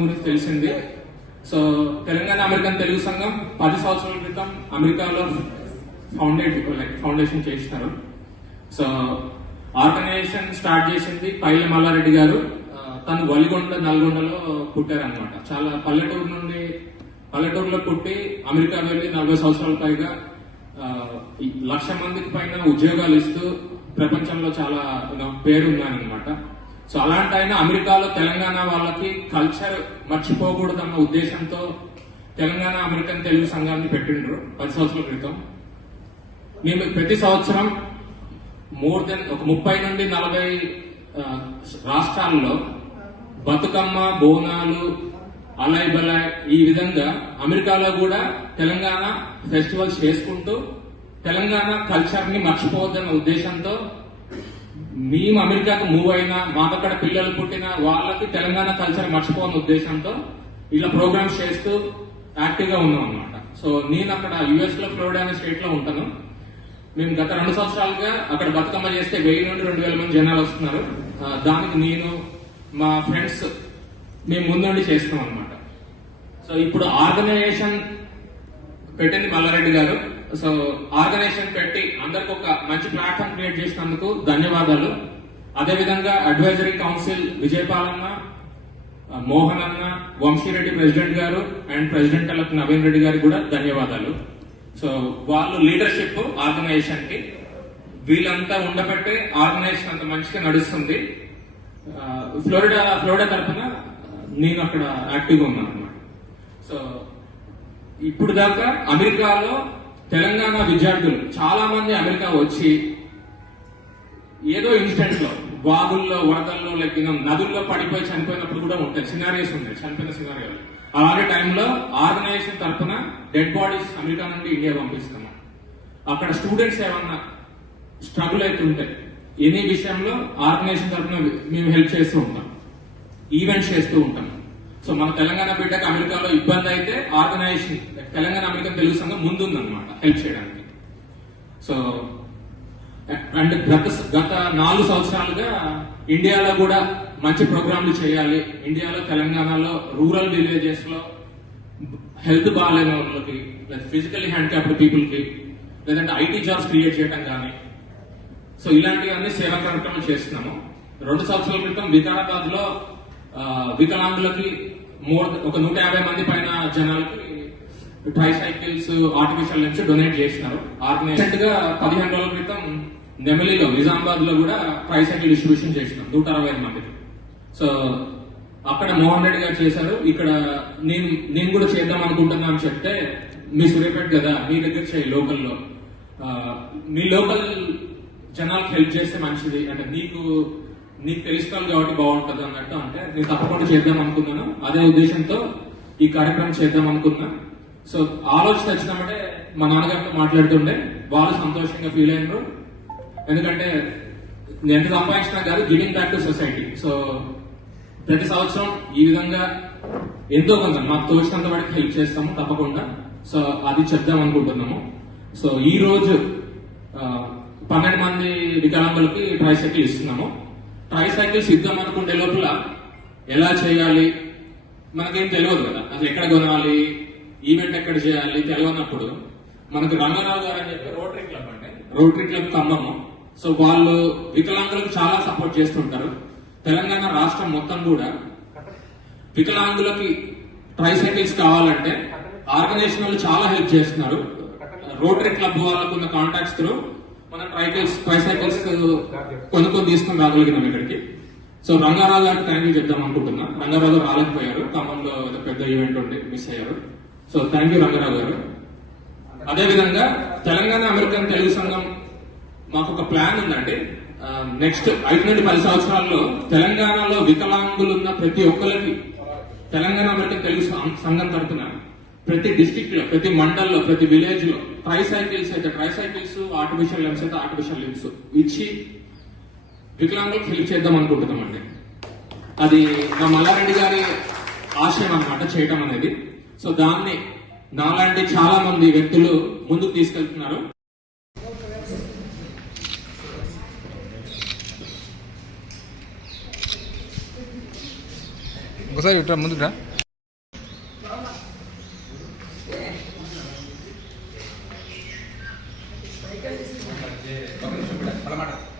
గురించి తెలిసింది. So Telangana American Telugu సంఘం పది సంవత్సరాల క్రితం అమెరికాలో ఫౌండేట్ లైక్ ఫౌండేషన్ చేసినారు. సో ఆర్గనైజేషన్ స్టార్ట్ చేసింది పైల మల్లారెడ్డి గారు. తను వలిగొండ నల్గొండలో పుట్టారనమాట చాలా పల్లెటూరు నుండి పల్లెటూరులో పుట్టి అమెరికా వెళ్ళి నలభై సంవత్సరాల పైగా ఈ లక్ష మందికి పైన ఉద్యోగాలు ఇస్తూ ప్రపంచంలో చాలా పేరు ఉన్నారనమాట సో అలాంటి ఆయన అమెరికాలో తెలంగాణ వాళ్ళకి కల్చర్ మర్చిపోకూడదన్న ఉద్దేశంతో తెలంగాణ అమెరికన్ తెలుగు సంఘాన్ని పెట్టిండ్రు పది సంవత్సరాల క్రితం. మేము ప్రతి సంవత్సరం మోర్ దెన్ ఒక ముప్పై నుండి నలభై రాష్ట్రాల్లో బతుకమ్మ బోనాలు అలాయ్ బలాయ్ ఈ విధంగా అమెరికాలో కూడా తెలంగాణ ఫెస్టివల్స్ చేసుకుంటూ తెలంగాణ కల్చర్ని మర్చిపోవద్దన్న ఉద్దేశంతో మేము అమెరికాకు మూవ్ అయినా మాకు అక్కడ పిల్లలు పుట్టిన వాళ్ళకి తెలంగాణ కల్చర్ మర్చిపోని ఉద్దేశంతో ఇలా ప్రోగ్రామ్స్ చేస్తూ యాక్టివ్గా ఉన్నాం అనమాట సో నేను అక్కడ యుఎస్లో ఫ్లోరిడా అనే స్టేట్లో ఉంటాను. మేము గత రెండు సంవత్సరాలుగా అక్కడ బతుకమ్మ చేస్తే వెయ్యి నుండి రెండు వేల మంది జనాలు వస్తున్నారు. దానికి నేను మా ఫ్రెండ్స్ మేము ముందుండి చేస్తున్నాం అనమాట సో ఇప్పుడు ఆర్గనైజేషన్ పెట్టింది మల్లారెడ్డి గారు. సో ఆర్గనైజేషన్ పెట్టి అందరికి ఒక మంచి ప్లాట్ఫామ్ క్రియేట్ చేసినందుకు ధన్యవాదాలు. అదేవిధంగా అడ్వైజరీ కౌన్సిల్ విజయపాలన్న మోహన్ అన్న వంశీరెడ్డి ప్రెసిడెంట్ గారు అండ్ ప్రెసిడెంట్ అలకు నవీన్ రెడ్డి గారికి కూడా ధన్యవాదాలు. సో వాళ్ళు లీడర్షిప్ ఆర్గనైజేషన్కి వీళ్ళంతా ఉండబట్టే ఆర్గనైజేషన్ అంత మంచిగా నడుస్తుంది. ఫ్లోరిడా ఫ్లోరిడా తరఫున నేను అక్కడ యాక్టివ్గా ఉన్నాను అనమాట సో ఇప్పుడు దాకా అమెరికాలో తెలంగాణ విద్యార్థులు చాలా మంది అమెరికా వచ్చి ఏదో ఇన్స్టెంట్లో వాగుల్లో వరదల్లో లేక నదుల్లో పడిపోయి చనిపోయినప్పుడు కూడా ఉంటాయి. సినారియోస్ ఉంటాయి చనిపోయిన సినారియోలు అలాంటి టైంలో ఆర్గనైజేషన్ తరఫున డెడ్ బాడీస్ అమెరికా నుండి ఇండియా పంపిస్తున్నాం. అక్కడ స్టూడెంట్స్ ఏమన్నా స్ట్రగుల్ అవుతుంటాయి ఎనీ విషయంలో ఆర్గనైజేషన్ తరఫున మేము హెల్ప్ చేస్తూ ఉంటాం. ఈవెంట్స్ చేస్తూ ఉంటాం. సో మన తెలంగాణ బిడ్డకు అమెరికాలో ఇబ్బంది అయితే ఆర్గనైజేషన్ తెలంగాణ అమెరికన్ తెలుగు సంఘం ముందుందనమాట హెల్ప్ చేయడానికి. సో అండ్ గత గత నాలుగు సంవత్సరాలుగా ఇండియాలో కూడా మంచి ప్రోగ్రాంలు చేయాలి. ఇండియాలో తెలంగాణలో రూరల్ విలేజెస్లో హెల్త్ బాగాలేని వాళ్ళకి లేదా ఫిజికల్లీ హ్యాండిక్యాప్డ్ పీపుల్కి లేదంటే ఐటీ జాబ్స్ క్రియేట్ చేయడం కానీ సో ఇలాంటివన్నీ సేవా కార్యక్రమాలు చేస్తున్నాము. రెండు సంవత్సరాల క్రితం వికారాబాద్లో వికలాంగులకి మోర్ ఒక నూట యాభై మంది పైన జనాలకి ట్రై సైకిల్స్ ఆర్టిఫిషియల్ నుంచి డొనేట్ చేసినారు ఆర్గనైజెంట్గా పదిహేను రోజుల క్రితం నెమలిలో నిజామాబాద్లో కూడా ట్రై సైకిల్ డిస్ట్రిబ్యూషన్ చేసినాం నూట అరవై ఐదు మందికి. సో అక్కడ మోహన్ రెడ్డి గారు చేశారు. ఇక్కడ నేను నేను కూడా చేద్దాం అనుకుంటున్నా అని చెప్తే మీ సూర్యాపేట కదా మీ దగ్గర చేయి లోకల్లో. మీ లోకల్ జనాలకు హెల్ప్ చేస్తే మంచిది. అంటే నీకు నీకు తెలుస్తాను కాబట్టి బాగుంటుంది అన్నట్టు అంటే నేను తప్పకుండా చేద్దాం అనుకున్నాను. అదే ఉద్దేశంతో ఈ కార్యక్రమం చేద్దాం అనుకున్నా. సో ఆలోచన వచ్చినామంటే మా నాన్నగారితో మాట్లాడుతుండే. వాళ్ళు సంతోషంగా ఫీల్ అయినారు. ఎందుకంటే నేను ఎంత సంపాదించినా కాదు giving back to society so ప్రతి సంవత్సరం ఈ విధంగా ఎంతో కొంత మాకు తోచినంత వరకు హెల్ప్ చేస్తాము తప్పకుండా. సో అది చెప్దాం అనుకుంటున్నాము. సో ఈ రోజు పన్నెండు మంది వికలాంగులకి ట్రైసైకిల్ ఇస్తున్నాము. ట్రై సైకిల్స్ ఇద్దాం అనుకుంటే లోపల ఎలా చేయాలి? మనకేం తెలియదు కదా. అసలు ఎక్కడ కొనాలి? ఈవెంట్ ఎక్కడ చేయాలి? తెలియనప్పుడు మనకు రంగారావు గారు అని చెప్పి రోటరీ క్లబ్ అంటే రోటరీ క్లబ్ ఖమ్మము. సో వాళ్ళు వికలాంగులకు చాలా సపోర్ట్ చేస్తుంటారు. తెలంగాణ రాష్ట్రం మొత్తం కూడా వికలాంగులకి ట్రై సైకిల్స్ కావాలంటే ఆర్గనైజేషన్ వాళ్ళు చాలా హెల్ప్ చేస్తున్నారు. రోటరీ క్లబ్ వాళ్ళకు ఉన్న కాంటాక్ట్స్ త్రూ మన ట్రైకల్స్ ట్రైసైకిల్స్ కొనుక్కొని తీసుకొని రాగలిగినాం ఇక్కడికి. సో రంగారావు గారికి థ్యాంక్ యూ చెప్దాం అనుకుంటున్నా. రంగారావు రాలేకపోయారు. ఖమ్మంలో ఏదో పెద్ద ఈవెంట్ ఉంటే మిస్ అయ్యారు. సో థ్యాంక్ యూ రంగారావు గారు. అదే విధంగా తెలంగాణ అమెరికన్ తెలుగు సంఘం మాకు ఒక ప్లాన్ ఉందండి. నెక్స్ట్ ఐదు నుండి పది సంవత్సరాల్లో తెలంగాణలో వికలాంగులు ఉన్న ప్రతి ఒక్కరికి తెలంగాణ అమెరికన్ తెలుగు సంఘం తరపున ప్రతి డిస్టిక్లో ప్రతి మండల్లో ప్రతి విలేజ్లో సైకిల్స్ అయితే ట్రైసైకిల్స్ ఆర్టిఫిషియల్ లెన్స్ అయితే ఆర్టిఫిషియల్ లెన్స్ ఇచ్చి వికలాంగులకు హెల్ప్ చేద్దాం అనుకుంటున్నామండి. అది మా మల్లారెడ్డి గారి ఆశయం అన్నమాట చేయటం అనేది. సో దాన్ని నాలాంటి చాలా మంది వ్యక్తులు ముందుకు తీసుకెళ్తున్నారు. ఒకసారి ముందుకు రా. ಮಾಡೋದು